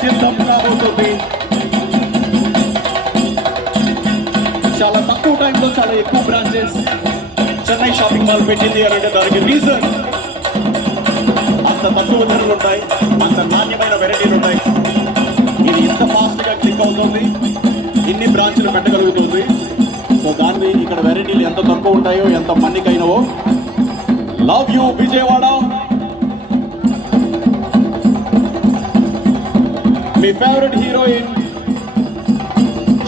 సిద్ధం కాబోతుంది చాలా తక్కువ టైంలో చాలా ఎక్కువ బ్రాంచెస్ చెన్నై షాపింగ్ మాల్ పెట్టింది అని అంటే దానికి రీజన్ అంత తక్కువ ధరలు ఉంటాయి అంత నాణ్యమైన వెరైటీలు ఉంటాయి. ఇది ఇంత ఫాస్ట్గా క్లిక్ అవుతుంది ఇన్ని బ్రాంచ్లు పెట్టగలుగుతుంది. సో దాన్ని ఇక్కడ వెరైటీలు ఎంత తక్కువ ఉంటాయో ఎంత మన్నికైనవో లవ్ యూ విజయవాడ. మీ ఫేవరెట్ హీరోయిన్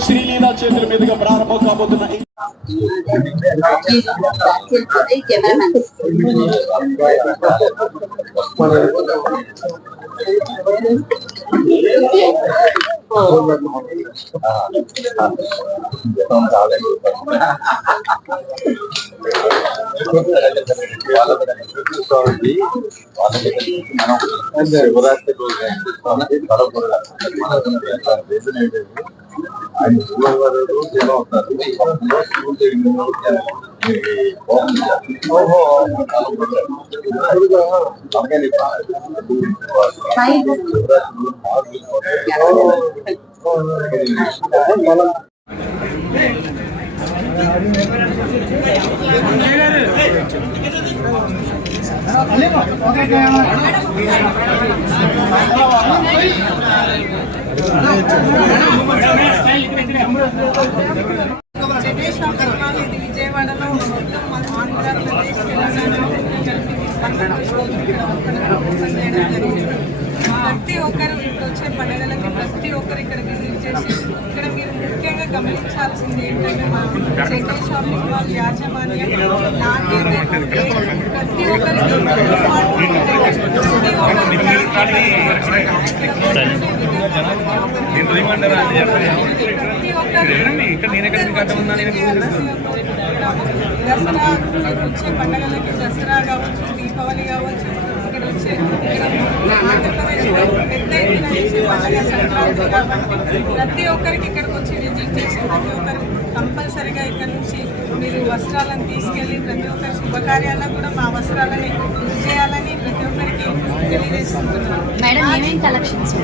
శ్రీలీల చేతుల మీదుగా ప్రారంభం కాబోతున్న ఈ కెమెరామెన్ శివరాత్రి రోజు వాళ్ళకి తలపొరగా రీజన్ ఏంటంటే ఆయన శివగారు రోజు ఎలా ఉంటారు స్కూల్ జరిగిన విజయవాడలో మొత్తం ఆంధ్రప్రదేశ్ తెలంగాణలో కలిపి ఇక్కడ ఓపెన్ చేయడం జరిగింది ప్రతి ఒక్కరు ఇక్కడ వచ్చే పండుగలకి ప్రతి ఒక్కరు ఇక్కడ విజిట్ చేసి ఇక్కడ మీరు ముఖ్యంగా గమనించాల్సింది ఏంటంటే మా చెన్నై షాపింగ్ మాల్ యాజమాన్యం నాణ్యత ప్రతి ఒక్కరికి ప్రతి ఒక్కరు దసరా వచ్చే పండుగలకి దసరా కావచ్చు దీపావళి కావచ్చు ప్రతి ఒక్కరికి ఇక్కడికి వచ్చి విజిట్ చేసి ప్రతి ఒక్కరికి. కంపల్సరిగా ఇక్కడ నుంచి మీరు వస్త్రాలను తీసుకెళ్ళి ప్రతి ఒక్కరి శుభకార్యాలకు కూడా మా వస్త్రాలని యూజ్ చేయాలని ప్రతి ఒక్కరికి తెలియజేసుకుంటున్నాను. కలెక్షన్స్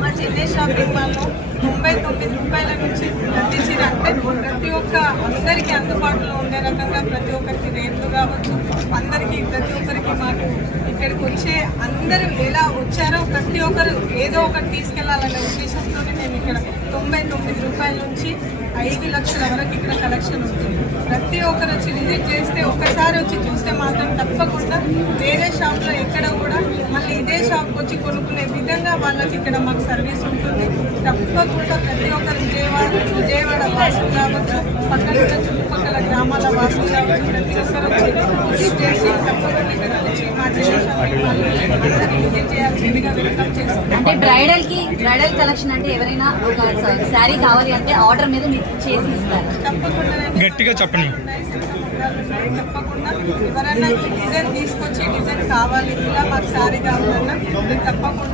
మా చెన్నై షాపింగ్ మాల్లో తొంభై తొమ్మిది రూపాయల నుంచి ప్రతి చీర అంటే ప్రతి ఒక్క అందరికీ అందుబాటులో ఉండే రకంగా ప్రతి ఒక్కరికి రేట్లు కావచ్చు అందరికీ ప్రతి ఒక్కరికి మాకు ఇక్కడికి వచ్చే అందరూ ఎలా వచ్చారో ప్రతి ఒక్కరు ఏదో ఒకటి తీసుకెళ్ళాలనే ఉద్దేశంతో మేము ఇక్కడ తొంభై తొమ్మిది రూపాయల ఐదు లక్షల వరకు ఇక్కడ కలెక్షన్ ఉంటుంది. ప్రతి ఒక్కరు వచ్చి విజిట్ చేస్తే ఒకసారి వచ్చి చూస్తే మాత్రం తప్పకుండా వేరే షాప్లో ఎక్కడ కూడా మళ్ళీ ఇదే షాప్కి వచ్చి కొనుక్కునే విధంగా వాళ్ళకి ఇక్కడ మాకు సర్వీస్ ఉంటుంది. తప్పకుండా ప్రతి ఒక్కరు విజయవాడ విజయవాడ వాసులు కావచ్చు పక్కన చుట్టుపక్కల గ్రామాల వాసులు కావచ్చు ప్రతి ఒక్కరు వచ్చి చేసి తప్పకుండా వచ్చి అంటే బ్రైడల్కి బ్రైడల్ కలెక్షన్ అంటే ఎవరైనా ఒక శారీ కావాలి అంటే ఆర్డర్ మీద మీకు చేసి ఇస్తారు. గట్టిగా చెప్పండి. తప్పకుండా. ఎవరైనా డిజైన్ తీసుకొచ్చి డిజైన్ కావాలి ఇలా మాకు సారీ కావాలన్నా తప్పకుండా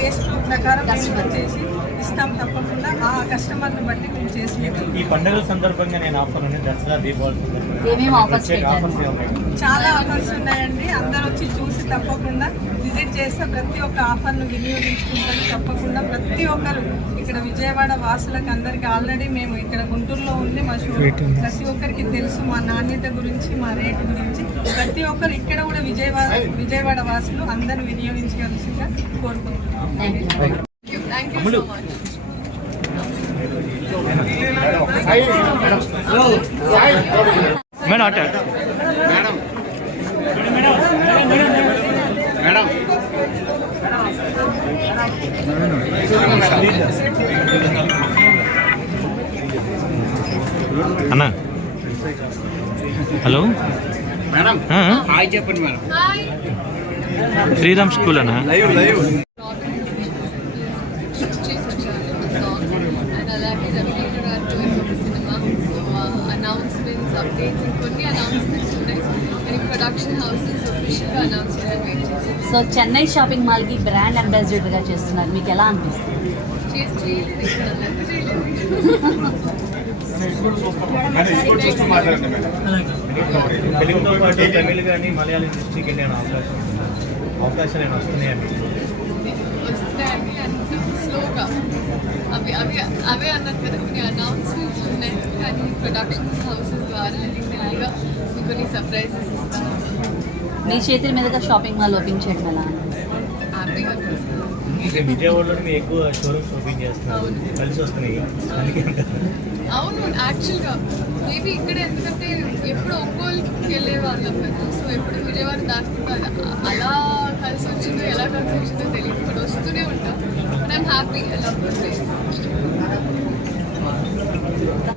టేస్ట్ ప్రకారం మేము చేసి ఇస్తాం తప్పకుండా. ఆ కస్టమర్ని బట్టి మేము చేసి. ఈ పండుగల సందర్భంగా నేను ఆఫర్ దసరా దీపావళి చాలా ఆఫర్స్ ఉన్నాయండి. అందరూ వచ్చి చూసి తప్పకుండా విజిట్ చేస్తే ప్రతి ఒక్క ఆఫర్ను వినియోగించుకుంటారు. తప్పకుండా ప్రతి ఒక్కరు ఇక్కడ విజయవాడ వాసులకు అందరికి ఆల్రెడీ మేము ఇక్కడ గుంటూరులో ఉంది మా షో ప్రతి ఒక్కరికి తెలుసు మా నాణ్యత గురించి మా రేటు గురించి. ప్రతి ఒక్కరు ఇక్కడ కూడా విజయవాడ విజయవాడ వాసులు అందరూ వినియోగించవలసిందిగా కోరుకుంటున్నాం. Thank you Ammulu madam. అట్ట అన్నా. హలో? మేడం? హాయ్ చెప్పండి మేడం. శ్రీరామ్ స్కూల్ అన్నా? Live live. అనౌన్స్మెంట్స్ అప్డేట్స్ ఇంకొన్ని అనౌన్స్మెంట్స్ ఉన్నాయి సో చెన్నై షాపింగ్ మాల్కి బ్రాండ్ అంబాసిడర్గా చేస్తున్నారు మీకు ఎలా అనిపిస్తుంది చేసి చేయలేదు ఇక్కడ ఎంత చేయలేదు తెలుగుతో పాటు తమిళ్ కానీ మలయాళం ఇండస్ట్రీకి వెళ్ళాను అవకాశం అవకాశాలు నేను వస్తున్నాయండి వస్తాయండి అండ్ స్లోగా అవి అవి అవే అన్నారు కదా కొన్ని అనౌన్స్మెంట్స్ ఉన్నాయి కానీ ప్రొడక్షన్ హౌసెస్ ద్వారా అది మీకు కొన్ని సర్ప్రైజెస్ ఇస్తాను. మీ చేతుల మీదుగా షాపింగ్ మాల్ ఓపెన్ చేయడం ఎలా? హ్యాపీగా అనిపిస్తుంది అంటే విజయవాడలో మేము ఎక్కువ షోరూమ్స్ ఓపెన్ చేస్తున్నాం అవును. కలిసి వస్తున్నాయి అందుకే అంటారు. అవును యాక్చువల్గా మేబీ ఇక్కడ ఎందుకంటే ఎప్పుడు ఒక్కోళ్ళకి వెళ్ళే వాళ్ళం సో ఎప్పుడు విజయవాడ దాటుకుంటా అలా కలిసి వచ్చిందో ఎలా కలిసి వచ్చిందో తెలియదు. ఇక్కడ వస్తూనే ఉంటాం. I'm happy I love place